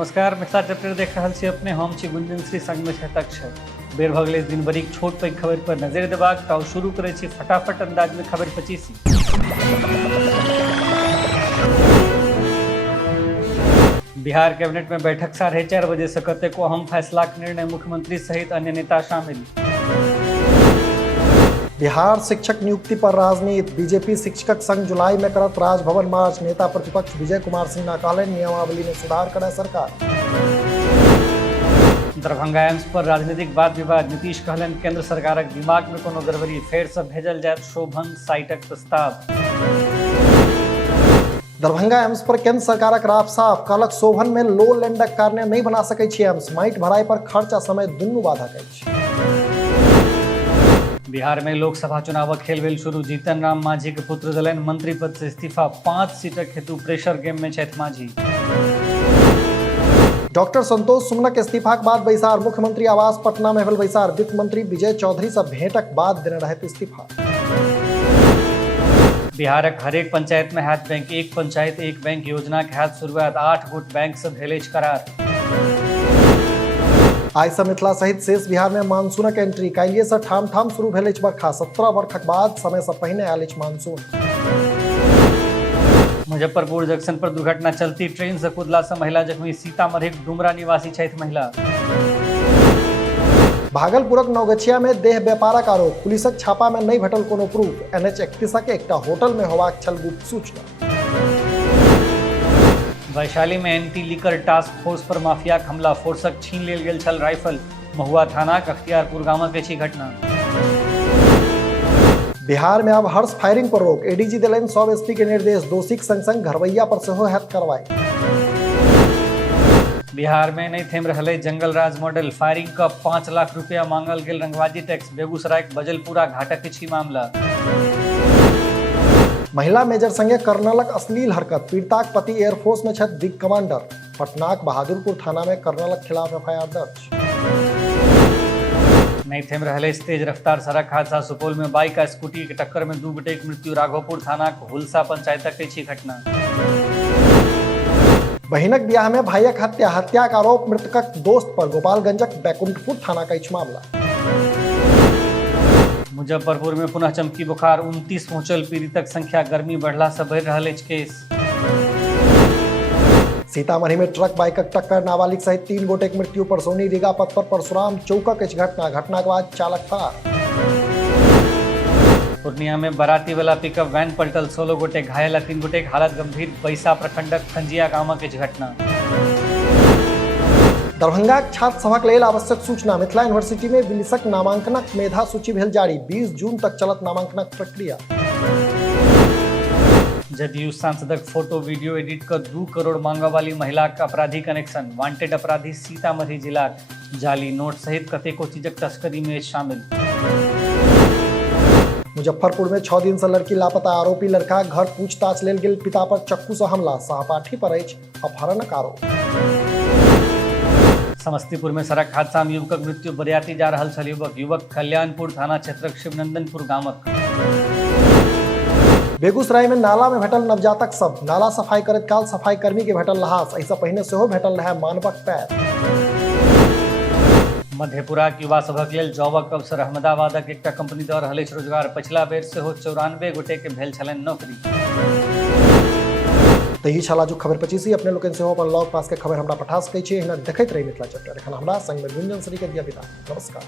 नमस्कार, मिथिला चैप्टर देख रहल छी अपने हम छी गुंजन श्री संग में तक छै। बेर भऽ गेलै दिन भरिक छोट पैघ खबर पर नजरि देबाक तऽ शुरू करै छी फटाफट अंदाज में खबर 25। बिहार कैबिनेट में बैठक 4:30 बजे से कतेको अहम फैसलाक निर्णय, मुख्यमंत्री सहित अन्य नेता शामिल। बिहार शिक्षक नियुक्ति पर राजनीति, बीजेपी शिक्षक संघ जुलाई में करत राजभवन मार्च, नेता प्रतिपक्ष विजय कुमार सिन्हा कहलनि नियमावली में सुधार करे सरकार। दरभंगा एम्स पर राजनीतिक वाद विवाद, नीतीश कहलनि केंद्र सरकारक दिमाग में कोनो गड़बड़ी, फेर से भेजल जायत शोभन साइटक प्रस्ताव। दरभंगा एम्स पर केंद्र सरकारक राफ साफ, कहलक शोभन में लो लैंडक कारणे नहीं बना सकै छी एम्स, माटि भराई पर खर्च आ समय दुनू बाधक अछि। बिहार में लोकसभा चुनावक खेल भेल शुरू, जीतन राम मांझी के पुत्र देलनि मंत्री पद से इस्तीफा, 5 सीटक हेतु प्रेशर गेम में छथि मांझी। डॉक्टर संतोष सुमनक इस्तीफाक बाद बैसार, मुख्यमंत्री आवास पटना में भेल बैसार, वित्त मंत्री विजय चौधरी से भेंटक बाद देने रहथि इस्तीफा। बिहारक हरेक पंचायत में हैत बैंक, एक पंचायत एक बैंक योजना के हैत शुरुआत, 8 गोट बैंक से भेल अछि करार। आइ से मिथिला सहित शेष बिहार में मानसूनक एंट्री, काल्हिए से ठाम ठाम शुरू भेल अछि बरखा, 17 वर्षक बाद समय से पहिने आयल अछि मानसून। मुजफ्फरपुर जंक्शन पर दुर्घटना, चलती ट्रेन से कूदला से महिला जख्मी, सीतामढ़ीक डुमरा निवासी छथि महिला। भागलपुरक नवगछिया में देह व्यापारक आरोप, पुलिसक छापा में नहीं भेटल कोनो प्रूफ, NH 31 के एकटा होटल में होबाक छल गुप्त सूचना। वैशाली में एंटी लिकर टास्क फोर्स पर माफियाक हमला, फोर्सक छीन लेल गेल छल राइफल, महुआ थानाक अख्तियारपुर गामक अछि घटना। बिहार में अब हर्ष फायरिंग पर रोक, एडीजी देलनि सब एसपी के निर्देश, दोषीक संग संग घरवैया पर सेहो हैत कार्रवाई। बिहार में नहीं थम रहलै जंगल राज मॉडल, फायरिंग का 5 लाख रुपया मांगल गेल रंगबाजी टैक्स, बेगूसराय बजलपुरा घाटक अछि मामला। महिला मेजर संगे कर्नलक अश्लील हरकत, पीड़िताक पति एयरफोर्स में छथि बिग कमांडर, पटनाक बहादुरपुर थाना में कर्नलक खिलाफ FIR दर्ज। नहीं थम रहलै तेज रफ्तार सड़क हादसा, सुपौल में बाइक आ स्कूटी के टक्कर में 2 गोटेक मृत्यु, राघोपुर थानाक हुलसा पंचायतक अछि घटना। बहिनक बियाह में भाइयक हत्या, हत्याक आरोप मृतकक दोस्त पर, गोपालगंजक बैकुंठपुर थाना का अछि मामला। मुजफ्फरपुर में पुनः चमकी बुखार, 29 पहुंचल पीड़ितक संख्या, गर्मी बढ़ला से बढ़ि रहल अछि केस। सीतामढ़ी में ट्रक बाइकक टक्कर, नाबालिग सहित 3 गोटेक मृत्यु, परसौनी रीगा पथ पर परशुराम चौकक अछि घटना, घटनाक बाद चालक फरार। पूर्णिया में बाराती वाला पिकअप वैन पलटल, 16 गोटे घायल आ 3 गोटेक हालत गंभीर, बैसा प्रखंडक खंजिया गामक अछि घटना। दरभंगा छात्र सभक लेल आवश्यक सूचना, मिथिला यूनिवर्सिटी में विलिसक नामांकनक मेधा सूची भेल जारी, 20 जून तक चलत नामांकनक प्रक्रिया। जदयू सांसदक फोटो वीडियो एडिट कर 2 करोड़ मांगा वाली महिला का आपराधिक कनेक्शन, वांटेड अपराधी सीतामढ़ी जिलाक, जाली नोट सहित कतेको चीजक तस्करी में शामिल। मुजफ्फरपुर में 6 दिन से लड़की लापता, आरोपी लड़का घर पूछताछ लेल गेल, पिता पर चक्कू से हमला, सहपाठी पर अछि अपहरणक आरोप। समस्तीपुर में सड़क हादसा में युवकक मृत्यु, बरियाती जा रहल छल युवक, कल्याणपुर थाना क्षेत्रक शिवनंदनपुर गामक। बेगूसराय में नाला में भेटल नवजातक सब, नाला सफाई करैत काल सफाई कर्मी के भेटल लाश, एहिसँ पहिने सेहो भेटल रहै मानवक पैर। मधेपुराक युवा सभक लेल जॉबक अवसर, अहमदाबादक एकटा कंपनी दऽ रहल अछि रोजगार, पछिला बेर सेहो 94 गोटे के भेल छलनि नौकरी। तही छल आजुक खबर 25। अपने लोकनि सेहो अपन लॉग पास के खबर हमरा पठा सकै छी, एहिना देखैत रही मिथिला चैप्टर। एखन हमरा संग में गुंजन श्री के दिया विदा, नमस्कार।